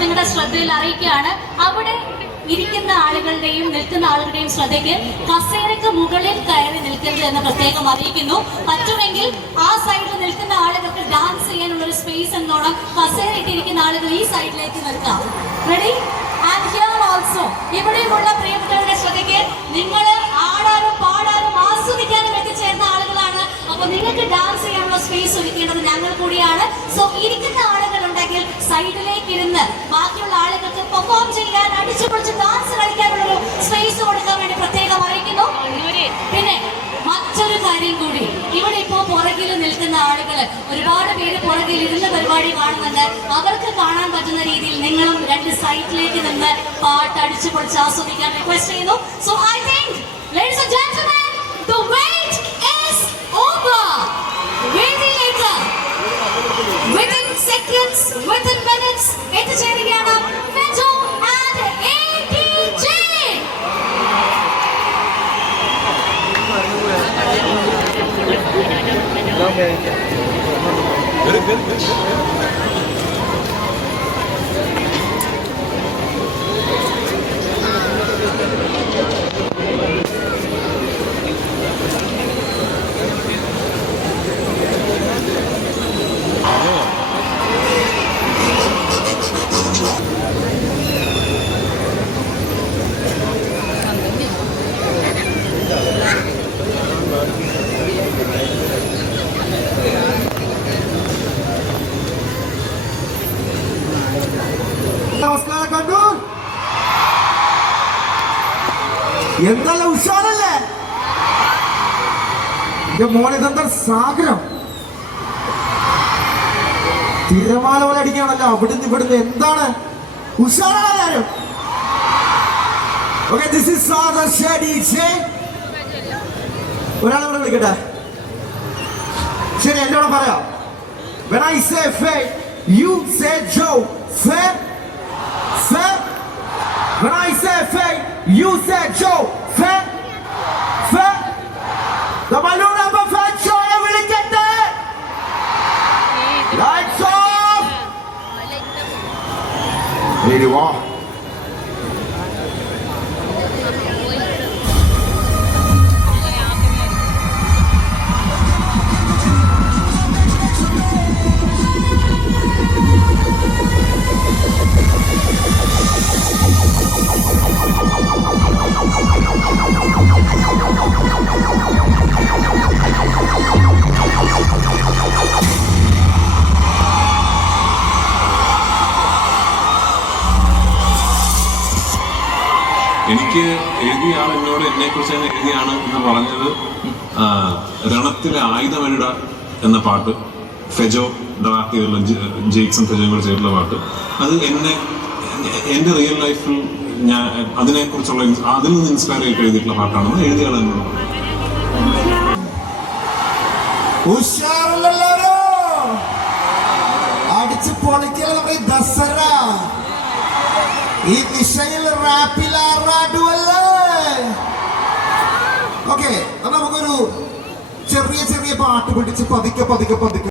നിങ്ങളുടെ ശ്രദ്ധയിൽ അറിയിക്കുകയാണ്. അവിടെ ഇരിക്കുന്ന ആളുകളുടെയും നിൽക്കുന്ന ആളുകളുടെയും ശ്രദ്ധയ്ക്ക് കസേരക്ക് മുകളിൽ കയറി നിൽക്കരുത് എന്ന് പ്രത്യേകം അറിയിക്കുന്നു. പറ്റുമെങ്കിൽ ആ സൈഡിൽ നിൽക്കുന്ന ആളുകൾക്ക് ഡാൻസ് ചെയ്യാനുള്ള ഒരു സ്പേസ് എന്നോണം കസേര ഇട്ടിരിക്കുന്ന ആളുകൾ ഈ സൈഡിലേക്ക് നിൽക്കാം. റെഡി? ആൻഡ് ഹിയർ ഓൾസോ ഇവിടെയുമുള്ള പ്രിയപ്പെട്ടവരുടെ ശ്രദ്ധയ്ക്ക് നിങ്ങൾ ആടാനും പാടാനും ആസ്വദിക്കാനും എത്തിച്ചേർന്ന ആളുകളാണ്. അപ്പൊ നിങ്ങൾക്ക് ഡാൻസ് ചെയ്യാനുള്ള സ്പേസ് ഒരുക്കേണ്ടത് ഞങ്ങൾ കൂടിയാണ്. സോ ഇരിക്കുന്ന ആളുകൾ ഉണ്ടെങ്കിൽ സൈഡിലേക്ക് ഇരുന്ന് ബാക്കിയുള്ള ആളുകൾക്ക് പെർഫോം ചെയ്യാൻ, അടിച്ചു പൊളിച്ച് ഡാൻസ് കളിക്കാനുള്ള സ്പേസ് കൊടുക്കാൻ വേണ്ടി പ്രത്യേകം അറിയിക്കുന്നു. പിന്നെ മറ്റൊരു കാര്യം കൂടി, ഇവിടെ ഇപ്പോ പുറകിൽ നിൽക്കുന്ന ആളുകൾ ഒരുപാട് പേര് പുറകിൽ ഇരുന്ന പരിപാടി കാണുന്നുണ്ട്. അവർക്ക് കാണാൻ പറ്റുന്ന രീതിയിൽ നിങ്ങളും രണ്ട് സൈഡിലേക്ക് നിന്ന് പാട്ട് അടിച്ചു പൊളിച്ച് ആസ്വദിക്കാൻ റിക്വസ്റ്റ് ചെയ്യുന്നു. So I think ladies and gentlemen, the wait is over. വേദിയിലേക്ക് within seconds, within minutes എത്തിച്ചേരുകയാണ് ഫെജോ ആൻഡ് ADJ. നമസ്കാരം കണ്ണൂർ. എന്തെല്ലാം ഉഷാറല്ലേ എന്റെ മോനെ? ഇതെന്താ സാഗരം, തിരമാല പോലെ അടിക്കുകയാണല്ലോ അവിടുന്ന് ഇവിടുന്ന്. എന്താണ് ഉഷാറാണ് എല്ലാരും? ഓക്കെ, ദിസ് ഈസ് ഒരാളെ കൂടെ വിളിക്കട്ടെ. ശരി, എന്നോട് പറയാം. When I say Faye, you say Joe. Faye, Faye. When I say Faye, you say Joe. Faye, Faye. The balloon number Faye Joe യെ വിളിക്കട്ടെ. Lights off. Ready, വാ. എനിക്ക് എഴുതിയ ആൾ എന്നോട് എന്നെ കുറിച്ച് തന്നെ എഴുതിയാണ് എന്ന് പറഞ്ഞത്. രണത്തിലെ ആയുധമെഴുട എന്ന പാട്ട് ഫെജോ ഡയറക്ട് ചെയ്തിട്ടുള്ള, ജെയ്ക്സും ഫെജോയും കൂടെ ചെയ്തിട്ടുള്ള പാട്ട്, അത് എൻ്റെ റിയൽ ലൈഫിൽ ഞാൻ അതിനെക്കുറിച്ചുള്ള അതിൽ നിന്ന് ഇൻസ്പയർ ചെയ്തിട്ട് എഴുതിയിട്ടുള്ള പാട്ടാണെന്ന് എഴുതിയ ആൾ എന്നോട് പറഞ്ഞു. അടിച്ച് പൊളിക്കൽ നമ്മുടെ ദസറ ഈ നിശയിൽ റാപ്പിലാറാടുവല്ലേ. ഓക്കെ, നമുക്കൊരു ചെറിയ ചെറിയ പാട്ട് പിടിച്ച് പതുക്കെ പതുക്കെ പതുക്കെ